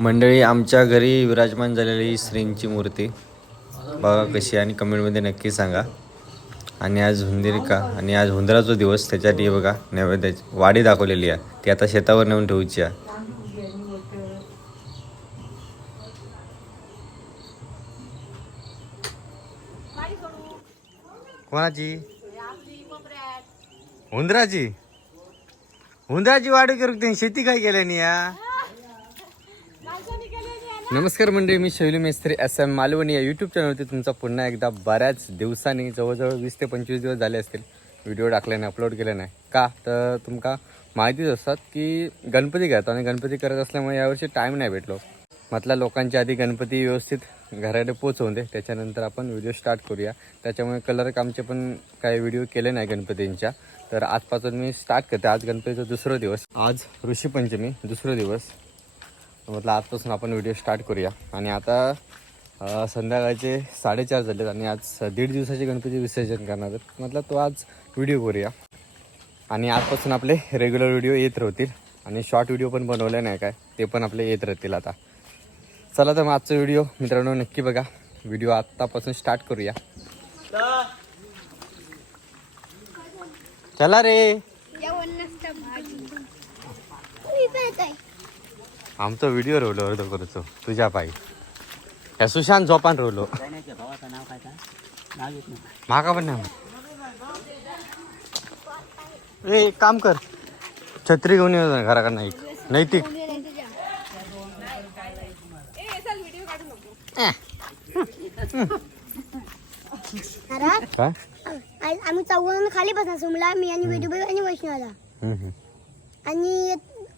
मंडळी आमच्या घरी विराजमान झालेली श्रींची मूर्ती. बघा कशी आणि कमेंटमध्ये नक्की सांगा. आणि आज हुंदिरिका आणि आज हुंदराचा दिवस त्याच्यासाठी बघा नैवेद्याची वाडी दाखवलेली आहे. ती आता शेतावर नेऊन ठेवूची आहे. कोणाची? हुंदराची हुंदराची वाढ करू तुम्ही शेती काय केल्यानी या? नमस्कार मंडळी मी शैली मेस्त्री एस एम मालवणी. या यूट्यूब चॅनलवरती तुमचा पुन्हा एकदा बऱ्याच दिवसांनी जवळजवळ वीस ते पंचवीस दिवस झाले असतील व्हिडिओ टाकले नाही अपलोड केले नाही का? तर तुमका माहितीच असतात की गणपती करतो आणि गणपती करत असल्यामुळे यावर्षी टाईम नाही भेटलो. म्हटलं लोकांच्या आधी गणपती व्यवस्थित घराकडे पोचवून दे. त्याच्यानंतर आपण व्हिडिओ स्टार्ट करूया. त्याच्यामुळे कलर कामचे पण काही व्हिडिओ केले नाही गणपतींच्या. तर आजपासून मी स्टार्ट करते. आज गणपतीचा दुसरा दिवस. आज ऋषीपंचमी दुसरा दिवस. म्हटलं आजपासून आपण व्हिडिओ स्टार्ट करूया. आणि आता संध्याकाळचे साडेचार झालेत आणि आज दीड दिवसाचे गणपती विसर्जन करणार आहेत. म्हटलं तो आज व्हिडिओ करूया. आणि आजपासून आपले रेग्युलर व्हिडिओ येत राहतील. आणि शॉर्ट व्हिडिओ पण बनवले नाही काय ते पण आपले येत राहतील आता. चला तर मग आजचा व्हिडिओ मित्रांनो नक्की बघा. व्हिडिओ आत्तापासून स्टार्ट करूया. चला रे. आमचा व्हिडिओ रोवलो अर्ध करतो तुझ्या पायी ह्या सुशांत झोपान रोवलो. भावाचं माका पण नाही. ए एक काम कर. छत्री घेऊन येऊ घराकडनं एक. नैतिक. काय? आम्ही चौघांना खाली बसणार सुमला मी आणि वेदुबाई आणि वैष्णवाला. आणि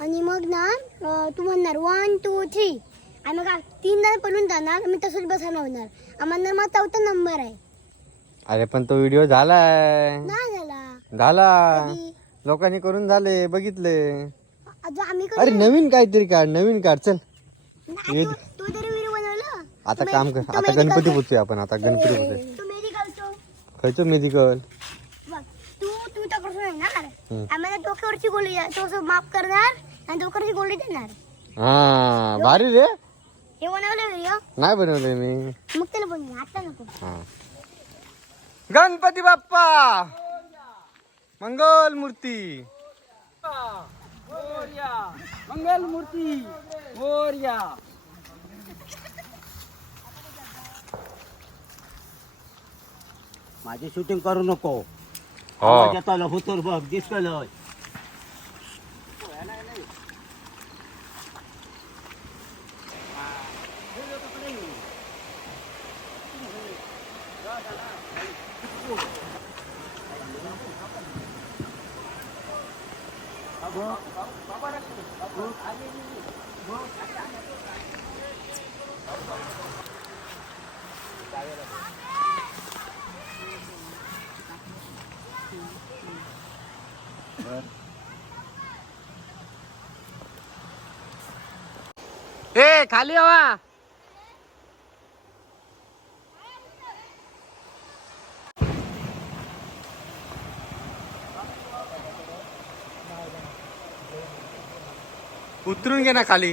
आणि मग ना तू म्हणणार वन टू थ्री आणि मग तीन जण पडून जाणार मी तसंच बसायला होणार. आम्हाला मग चौथा नंबर आहे. अरे पण तो व्हिडिओ झालाय. नाही झाला. झाला. कधी? लोकांनी करून झाले बघितले. अजून आम्ही अरे नवीन काहीतरी काढ नवीन काढ चल. नाही, आता काम कर आता गणपती पुजतोय आपण आता गणपती पुजतोय. तू मेरी घालतो खायचो मेडिकल बघ तू तू येणार? हम्म. आम्हाला डोक्यावरची गोळी तो माफ़ करणार आणि डोक्यावरची गोळी देणार. हा भारी रे. हे बनवलं व्हिडिओ नाही बनवले मी. मग त्याला बनवूया आता नको. हा. गणपती बाप्पा! मंगल मूर्ती. मंगल मूर्ती मोर्या माझी शूटिंग करू नको. हो. येतालो होतो बघ दिसतलं ए खाली हवा. उतरून घे ना खाली.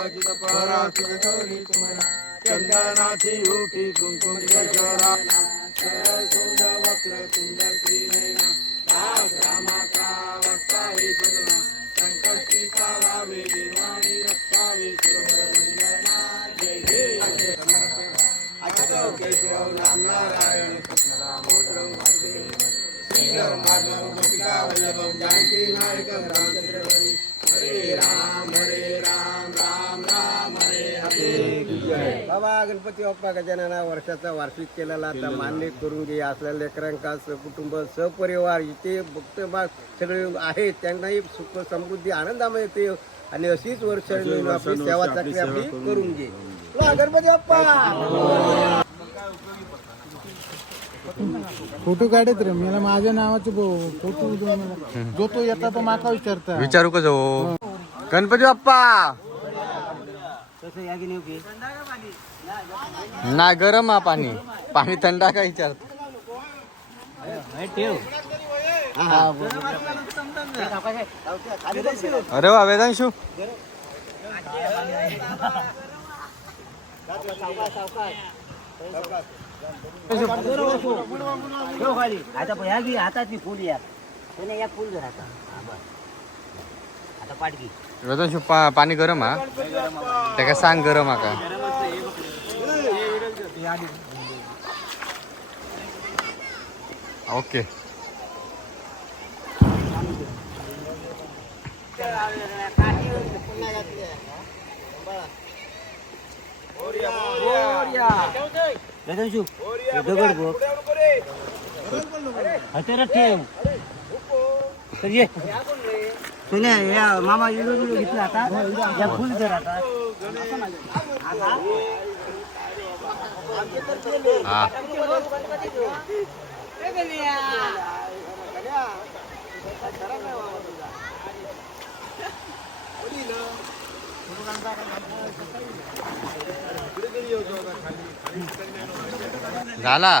भजित परा सुर गौरी तुमरा चंदनाथी ऊटी कुमकुम जरा सरसुंद वक्र सुंदर त्रिनयना राम रामा का वक्ता ही सुना संकट की कावा वे निर्वाणी रक्षा वे सुंदर वंदना जय जय अचो केशव राम नारायण कृष्ण रामोद्रम श्री राम माधव गोपिका वल्लभम जानकी नायकम रामचंद्र बाबा गणपती बाप्पा गजानना वर्षाचा वार्षिक केलेला आता मान्य करून घे असल्या लेकरांका कुटुंब सहपरिवार इथे भक्त बा सगळे आहेत त्यांनाही सुख समृद्धी आनंदामध्ये येते आणि अशीच वर्ष आपली सेवा चाकरी आपली करून घे. ला, गणपती बाप्पा! फोटो काढत रे मला माझ्या नावाचे बो- फोटो. जो तो येता तो माका विचारता. विचारू का जाऊ? गणपती बाप्पा! ना गरम हा पाणी. पाणी थंडा का विचार? ठेव अरे वा वेदांशू. आता ह्या फुल या. फुल जर आता. पाडगी बस. आता पा पाणी गरम हा. त्या सांग गरम हा का? ओके. गजानशू दगड बघ. हत्यारात ठेव. तर ये. सोन्या या मामा इलो इलो घेतला आता. या फुल जर आता. हा. झाला?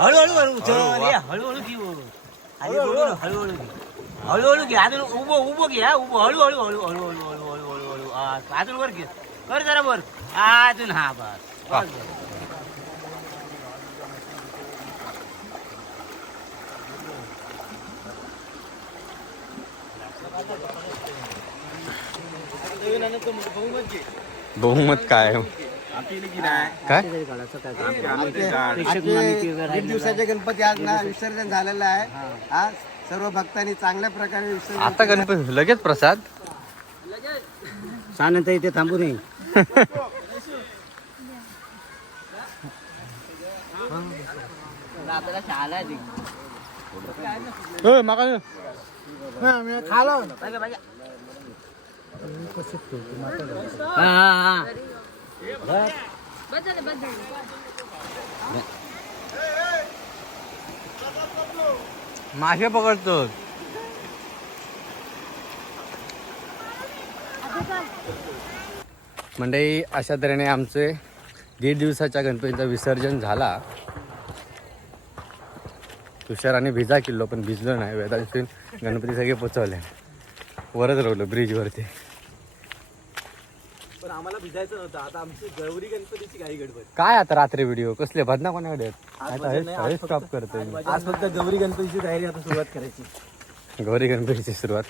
हळूहळू हळू चल ये हळूहळू घे वरून. आधी बोलू हळूहळू घे हळूहळू घे अजून उभं उभं घे हा उभं हळूहळू हळू हळू हळू हळू हळू हळू हळू हा, अजून वर घे कर जरा वर अजून हा बस, बस. बहुमत काय काय? दीड दिवसाचे गणपती आज ना विसर्जन झालेलं आहे. आज सर्व भक्तांनी चांगल्या प्रकारे विसर्जन आता गणपती लगेच प्रसाद? सानंतर इथे थांबू नये. खालो. हा हा हा. मासे पकडतो. मंडई अशा तऱ्हेने आमचे दीड दिवसाच्या गणपतीचं विसर्जन झाला. तुषाराने भिजा किल्लो पण भिजलो नाही. वेदांशी गणपती सगळे पोचवले. वरच राहिलो ब्रिजवरती आम्हाला भिजायचं नव्हतं. आता आमची गौरी गणपतीची काही गडबड. काय आता रात्री व्हिडिओ कसले भजना कोणाकडे आहेत? आता हे- हे स्टॉप करतोय. मी. आज फक्त गौरी गणपतीची तयारी आता सुरुवात करायची. गौरी गणपतीची सुरुवात.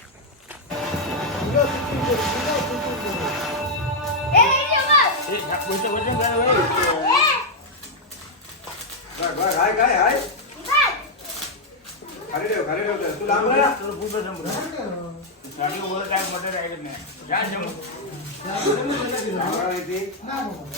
நடு ஒரு டைம் மட்டும் ரைடுமே ஏன் ஜம்மு நாகூர்